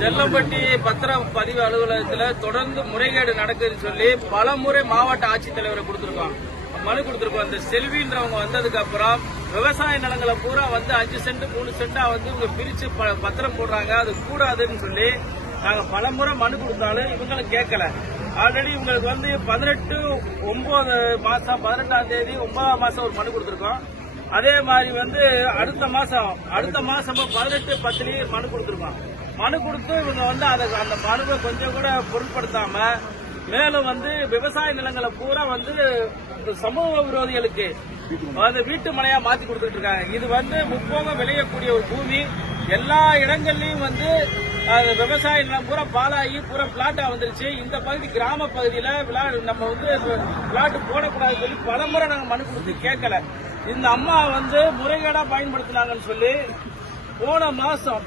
செல்லம்பட்டி பத்திரப்பதிவு அலுவலகத்தில் தொடர்ந்து முறைகேடு நடக்குதுன்னு சொல்லி பலமுறை மாவட்ட ஆட்சித்தலைவரை கொடுத்திருக்கோம், மனு கொடுத்திருக்கோம். இந்த செல்வின்றவங்க வந்ததுக்கு அப்புறம் விவசாய நிலங்களை பூரா 5 சென்ட் 3 சென்டா இவங்க பிரிச்சு பத்திரம் போடுறாங்க, அது கூடாதுன்னு சொல்லி நாங்க பலமுறை மனு கொடுத்தாலும் இவங்களும் கேட்கல. ஆல்ரெடி இவங்களுக்கு 18/9 தேதி 9ஆம் மாசம் ஒரு மனு கொடுத்திருக்கோம். அதே மாதிரி அடுத்த மாசம் 18/10 மனு கொடுத்திருக்கோம். மனு கொடுத்து இவங்க அந்த மனுவை கொஞ்சம் கூட பொருட்படுத்தாம மேலும் விவசாய நிலங்களை பூரா சமூக விரோதிகளுக்கு வீட்டு மனையா மாத்தி கொடுத்துட்டு இருக்காங்க. இது முப்போகம் விளையக்கூடிய ஒரு பூமி. எல்லா இடங்கள்லயும் விவசாய நிலம் பூரா பாலாகி பூரா பிளாட்டா வந்துருச்சு. இந்த பகுதி கிராம பகுதியில நம்ம பிளாட் போடக்கூடாதுன்னு சொல்லி பலமுறை நாங்க மனு கொடுத்து கேட்கல. இந்த அம்மா முறைகேடா பயன்படுத்தினாங்கன்னு சொல்லி போன மாசம்